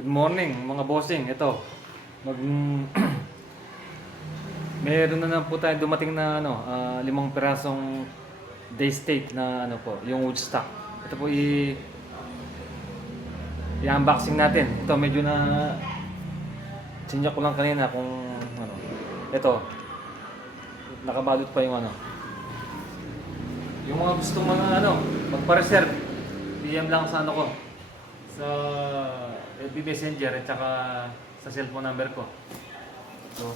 Good morning mga bossing. Ito, mag meron na po tayo dumating na 5 pirasong day steak na po, yung Woodstock. Ito po i-unboxing natin. Ito medyo na sinyak ko lang kanina kung ano. Ito, nakabalot pa yung Yung mga gusto magpa-reserve, PM lang sa ko. Sa FB Messenger at saka sa cellphone number ko. So,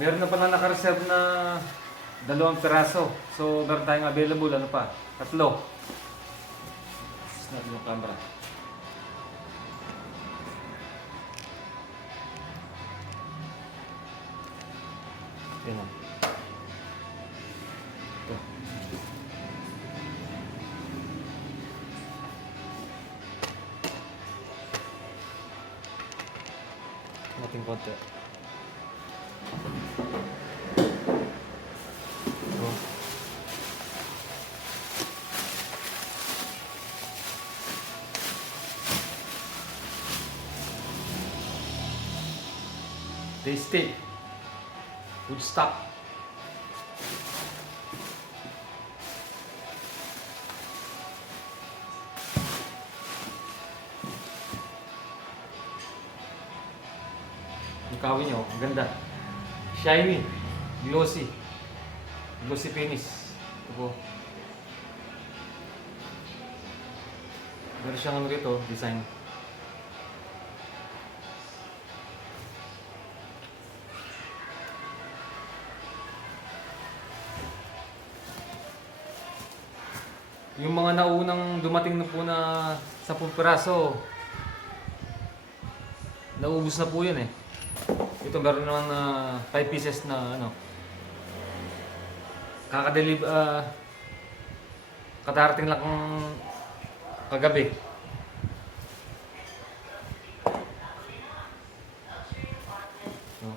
meron na pala naka-reserve na 2 piraso. So, meron tayong available, 3. Tapos natin yung camera. Yan o. Ito. Mating konti. Ito. Tasty. Woodstock. Yung kawin nyo, ang ganda. Shiny. Glossy. Glossy finish. Ito po. Meron siyang rito, design. Yung mga naunang dumating na po na 10 piraso, naubos na po yun eh. Ito meron naman na 5 pieces na kadarating lang kagabi. So,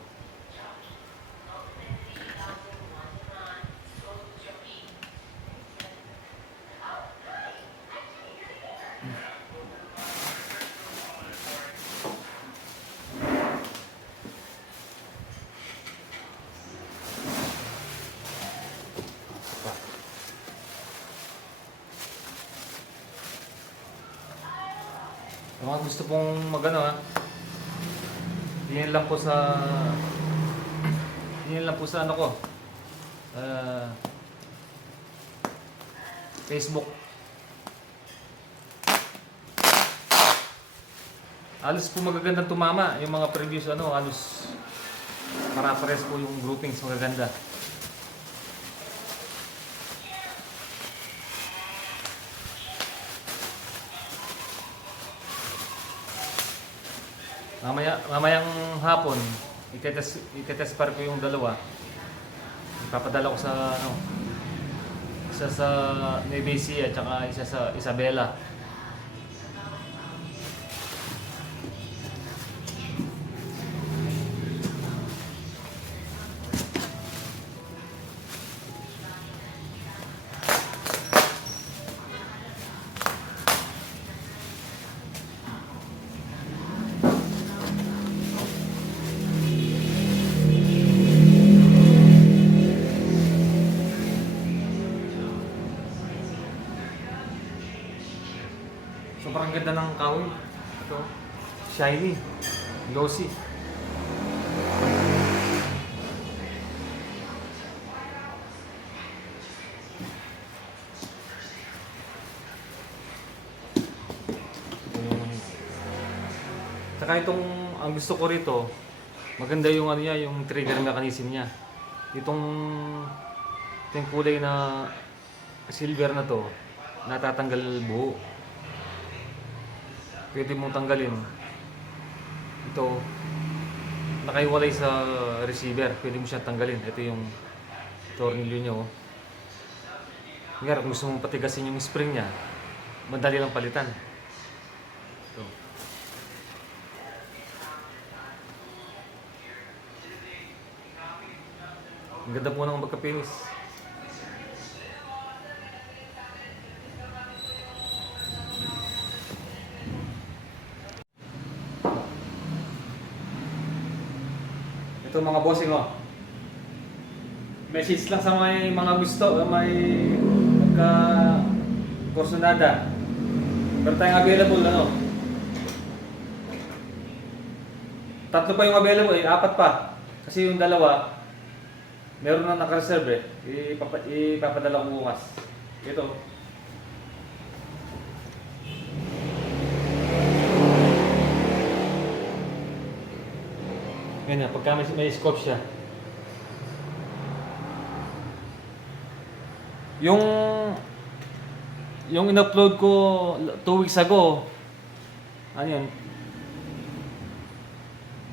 yung mga gusto pong tingin lang po sa ko, Facebook. Halos po magagandang tumama yung mga previous halos para-pares po yung groupings magaganda. Mamayang hapon, itetest par ko yung 2. Ipapadala ko sa isa sa Nueva Ecija at saka isa sa Isabela. Sobrang ganda ng kahoy. Ito, shiny, glossy. Tsaka ang gusto ko rito, maganda yung yung trigger mechanism niya. Itong kulay na silver na to, natatanggal buo. Pwede mong tanggalin. Ito, nakaiwalay sa receiver. Pwede mo siyang tanggalin. Ito yung tornilyo niya. Ngayon, kung gusto mong patigasin yung spring niya, madali lang palitan. Ito. Ang ganda po ng magkapinis. Ito mga bossing oh. Message lang sa may mga gusto, may magka kursonada. Meron tayong available ano. Tatlo pa yung available, apat pa. Kasi yung dalawa, meron na naka-reserve eh. Ipapadala ko bukas. Ito. Ganyan, pagka may scope siya. Yung in-upload ko 2 weeks ago, ano yan?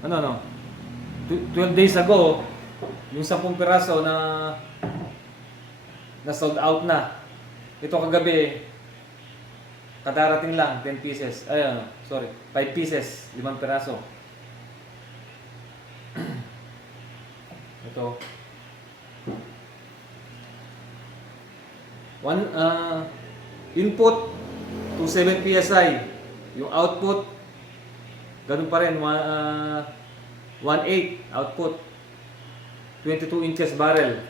Ano? 12 days ago, yung 10 piraso na sold out na. Ito kagabi, kadarating lang, 10 pieces. Ay, 5 pieces, 5 piraso. Ito. Input 27 PSI. Yung output ganun pa rin 1.8 output. 22 inches barrel.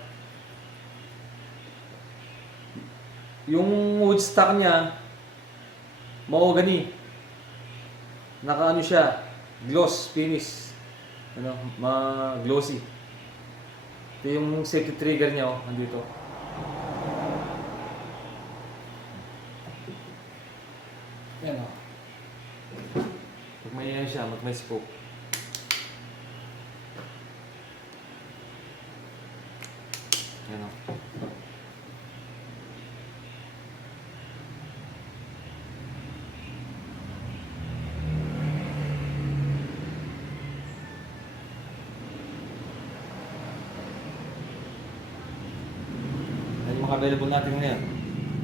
Yung wood stock niya mahogany. Naka ano siya, gloss finish. Glossy. Ito yung safety trigger niya andito. Yan o. Pag may yan siya, may spoke. Yan o. Yan yung mga available natin ngayon.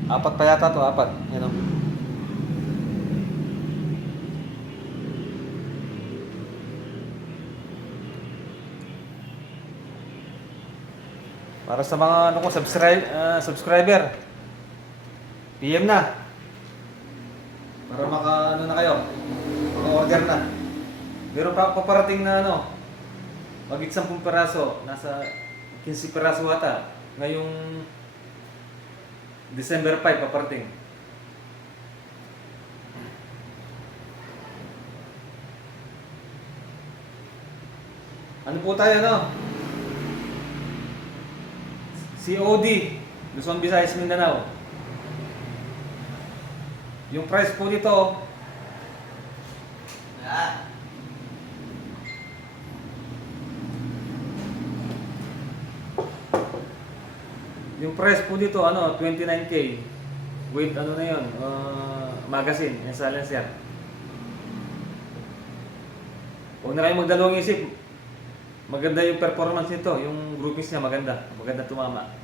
4 pa yata to, 4. Yan o. Para sa mga subscriber, PM na. Para na kayo. Maka-order na. Meron pa paparating na magit 10 piraso, nasa 15 piraso ata. Ngayong December 5 paparating. Ano po tayo COD, Luzon, Visayas, Mindanao. Yung price po dito, yung price po dito 29K with na yun, magazine and silencer. Huwag na kayong magdalawang isip. Maganda yung performance nito, yung groupings niya maganda tumama.